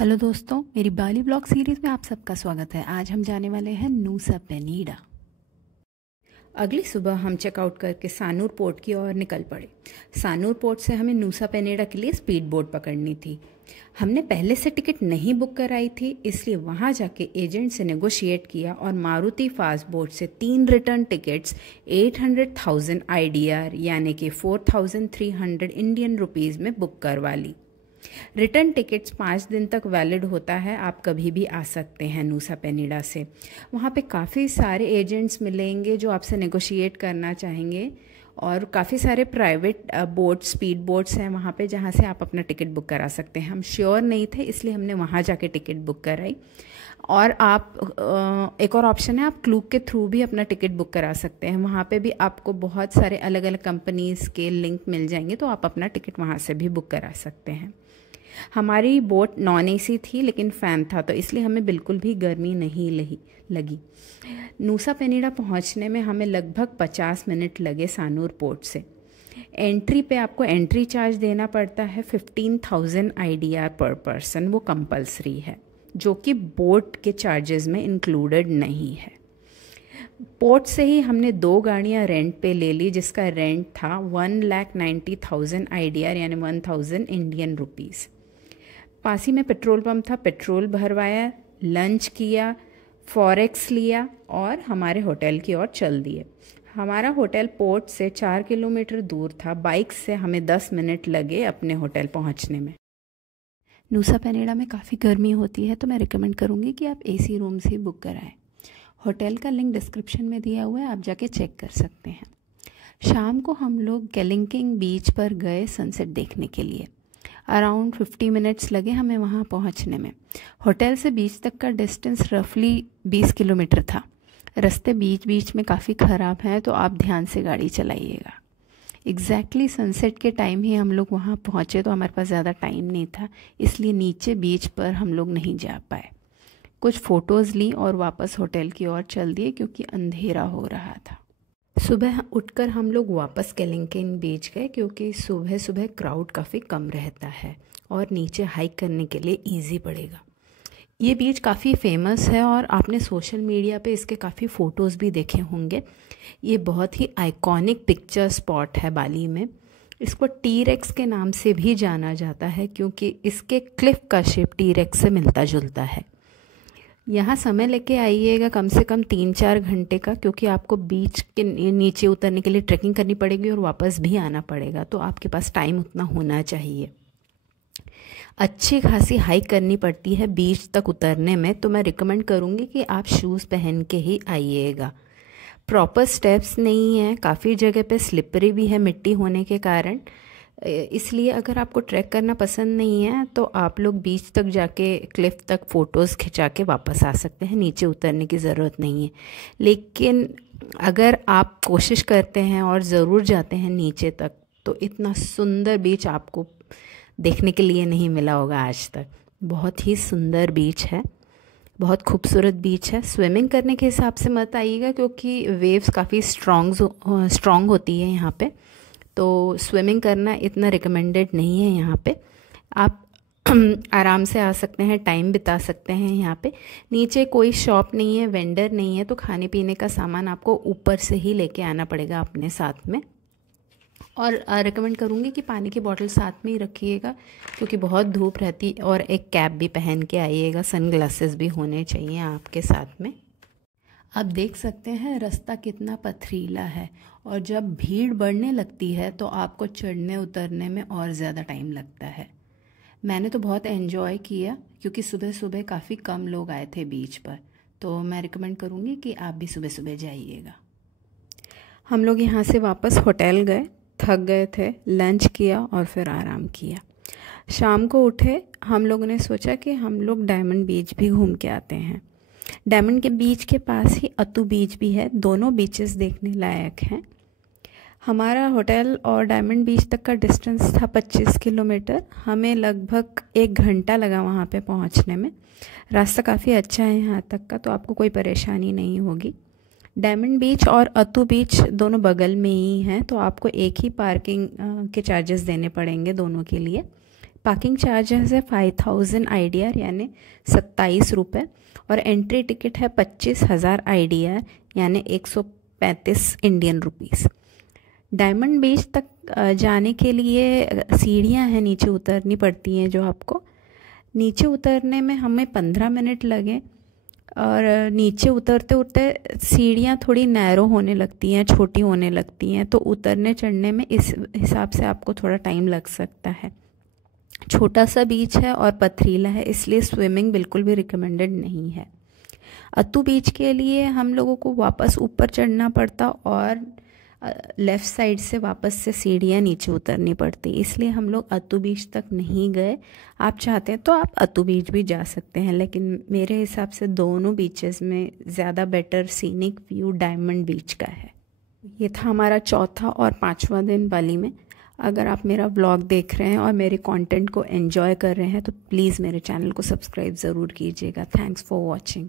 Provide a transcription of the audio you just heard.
Hello दोस्तों, मेरी बाली blog series में आप सबका स्वागत है। आज हम जाने वाले हैं नूसा पेनीडा। अगली सुबह हम चेकआउट करके सानूर पोर्ट की ओर निकल पड़े। सानूर पोर्ट से हमें नूसा पेनीडा के लिए स्पीड बोट पकड़नी थी। हमने पहले से टिकट नहीं बुक कराई थी, इसलिए वहाँ जाके एजेंट से नेगोशिएट किया और मारुति फास्ट बोट से 3 रिटर्न टिकट्स 800,000 IDR यानी कि 4,300 इंडियन रुपीज़ में बुक करवा ली। रिटर्न टिकट्स 5 दिन तक वैलिड होता है, आप कभी भी आ सकते हैं नूसा पेनीडा से। वहाँ पे काफ़ी सारे एजेंट्स मिलेंगे जो आपसे नेगोशिएट करना चाहेंगे और काफ़ी सारे प्राइवेट बोट स्पीड बोट्स हैं वहाँ पे जहाँ से आप अपना टिकट बुक करा सकते हैं। हम श्योर नहीं थे, इसलिए हमने वहाँ जाके टिकट बुक कराई। और आप एक और ऑप्शन है, आप क्लूक के थ्रू भी अपना टिकट बुक करा सकते हैं। वहाँ पे भी आपको बहुत सारे अलग अलग कंपनीज़ के लिंक मिल जाएंगे, तो आप अपना टिकट वहाँ से भी बुक करा सकते हैं। हमारी बोट नॉन AC थी लेकिन फ़ैन था, तो इसलिए हमें बिल्कुल भी गर्मी नहीं लगी। नूसा पेनीडा पहुंचने में हमें लगभग 50 मिनट लगे सानूर पोर्ट से। एंट्री पे आपको एंट्री चार्ज देना पड़ता है 15,000 IDR पर पर्सन, वो कंपलसरी है, जो कि बोट के चार्जेस में इंक्लूडेड नहीं है। पोर्ट से ही हमने 2 गाड़ियाँ रेंट पे ले ली, जिसका रेंट था 1,90,000 IDR यानी 1,000 इंडियन रुपीज़। पास ही में पेट्रोल पंप था, पेट्रोल भरवाया, लंच किया, फॉरेक्स लिया और हमारे होटल की ओर चल दिए। हमारा होटल पोर्ट से 4 किलोमीटर दूर था। बाइक से हमें 10 मिनट लगे अपने होटल पहुंचने में। नूसा पेनीडा में काफ़ी गर्मी होती है, तो मैं रिकमेंड करूँगी कि आप AC रूम्स ही बुक कराएं। होटल का लिंक डिस्क्रिप्शन में दिया हुआ है, आप जाके चेक कर सकते हैं। शाम को हम लोग केलिंकिंग बीच पर गए सनसेट देखने के लिए। अराउंड 50 मिनट्स लगे हमें वहाँ पहुँचने में। होटल से बीच तक का डिस्टेंस रफली 20 किलोमीटर था। रास्ते बीच बीच में काफ़ी ख़राब हैं, तो आप ध्यान से गाड़ी चलाइएगा। एग्जैक्टली सनसेट के टाइम ही हम लोग वहाँ पहुँचे, तो हमारे पास ज़्यादा टाइम नहीं था, इसलिए नीचे बीच पर हम लोग नहीं जा पाए। कुछ फ़ोटोज़ ली और वापस होटल की ओर चल दिए क्योंकि अंधेरा हो रहा था। सुबह उठकर हम लोग वापस केलिंकिंग बीच गए क्योंकि सुबह सुबह क्राउड काफ़ी कम रहता है और नीचे हाइक करने के लिए इजी पड़ेगा। ये बीच काफ़ी फेमस है और आपने सोशल मीडिया पे इसके काफ़ी फ़ोटोज़ भी देखे होंगे। ये बहुत ही आइकॉनिक पिक्चर स्पॉट है बाली में। इसको T-Rex के नाम से भी जाना जाता है क्योंकि इसके क्लिफ का शेप T-Rex से मिलता जुलता है। यहाँ समय लेके आइएगा, कम से कम 3-4 घंटे का, क्योंकि आपको बीच के नीचे उतरने के लिए ट्रैकिंग करनी पड़ेगी और वापस भी आना पड़ेगा, तो आपके पास टाइम उतना होना चाहिए। अच्छी खासी हाइक करनी पड़ती है बीच तक उतरने में, तो मैं रिकमेंड करूँगी कि आप शूज़ पहन के ही आइएगा। प्रॉपर स्टेप्स नहीं है, काफ़ी जगह पे स्लिपरी भी है मिट्टी होने के कारण, इसलिए अगर आपको ट्रैक करना पसंद नहीं है तो आप लोग बीच तक जाके क्लिफ तक फ़ोटोज़ खिंचा के वापस आ सकते हैं, नीचे उतरने की ज़रूरत नहीं है। लेकिन अगर आप कोशिश करते हैं और ज़रूर जाते हैं नीचे तक, तो इतना सुंदर बीच आपको देखने के लिए नहीं मिला होगा आज तक। बहुत ही सुंदर बीच है, बहुत खूबसूरत बीच है। स्विमिंग करने के हिसाब से मत आइएगा क्योंकि वेव्स काफ़ी स्ट्रॉन्ग होती है यहाँ पे, तो स्विमिंग करना इतना रिकमेंडेड नहीं है यहाँ पे। आप आराम से आ सकते हैं, टाइम बिता सकते हैं यहाँ पे। नीचे कोई शॉप नहीं है, वेंडर नहीं है, तो खाने पीने का सामान आपको ऊपर से ही लेके आना पड़ेगा अपने साथ में। और रिकमेंड करूँगी कि पानी की बोतल साथ में ही रखिएगा क्योंकि बहुत धूप रहती, और एक कैप भी पहन के आइएगा, सनग्लासेस भी होने चाहिए आपके साथ में। आप देख सकते हैं रास्ता कितना पथरीला है, और जब भीड़ बढ़ने लगती है तो आपको चढ़ने उतरने में और ज़्यादा टाइम लगता है। मैंने तो बहुत एंजॉय किया क्योंकि सुबह सुबह काफ़ी कम लोग आए थे बीच पर, तो मैं रिकमेंड करूँगी कि आप भी सुबह सुबह जाइएगा। हम लोग यहाँ से वापस होटल गए, थक गए थे, लंच किया और फिर आराम किया। शाम को उठे, हम लोगों ने सोचा कि हम लोग डायमंड बीच भी घूम के आते हैं। डायमंड के बीच के पास ही अतु बीच भी है, दोनों बीचेस देखने लायक हैं। हमारा होटल और डायमंड बीच तक का डिस्टेंस था 25 किलोमीटर। हमें लगभग 1 घंटा लगा वहाँ पे पहुँचने में। रास्ता काफ़ी अच्छा है यहाँ तक का, तो आपको कोई परेशानी नहीं होगी। डायमंड बीच और अतु बीच दोनों बगल में ही हैं, तो आपको एक ही पार्किंग के चार्जेस देने पड़ेंगे दोनों के लिए। पार्किंग चार्जेस है 5000 IDR यानी 27 रुपये, और एंट्री टिकट है 25,000 IDR यानी 135 इंडियन रुपीस। डायमंड बीच तक जाने के लिए सीढ़ियाँ हैं, नीचे उतरनी पड़ती हैं, जो आपको नीचे उतरने में हमें 15 मिनट लगे, और नीचे उतरते उतरते सीढ़ियाँ थोड़ी नैरो होने लगती हैं, छोटी होने लगती हैं, तो उतरने चढ़ने में इस हिसाब से आपको थोड़ा टाइम लग सकता है। छोटा सा बीच है और पथरीला है, इसलिए स्विमिंग बिल्कुल भी रिकमेंडेड नहीं है। अत्तू बीच के लिए हम लोगों को वापस ऊपर चढ़ना पड़ता और लेफ़्ट साइड से वापस से सीढ़ियाँ नीचे उतरनी पड़ती, इसलिए हम लोग अत्तू बीच तक नहीं गए। आप चाहते हैं तो आप अत्तू बीच भी जा सकते हैं, लेकिन मेरे हिसाब से दोनों बीचेस में ज़्यादा बेटर सीनिक व्यू डायमंड बीच का है। ये था हमारा चौथा और 5वां दिन बाली में। अगर आप मेरा व्लॉग देख रहे हैं और मेरे कंटेंट को एंजॉय कर रहे हैं तो प्लीज़ मेरे चैनल को सब्सक्राइब ज़रूर कीजिएगा। Thanks for watching.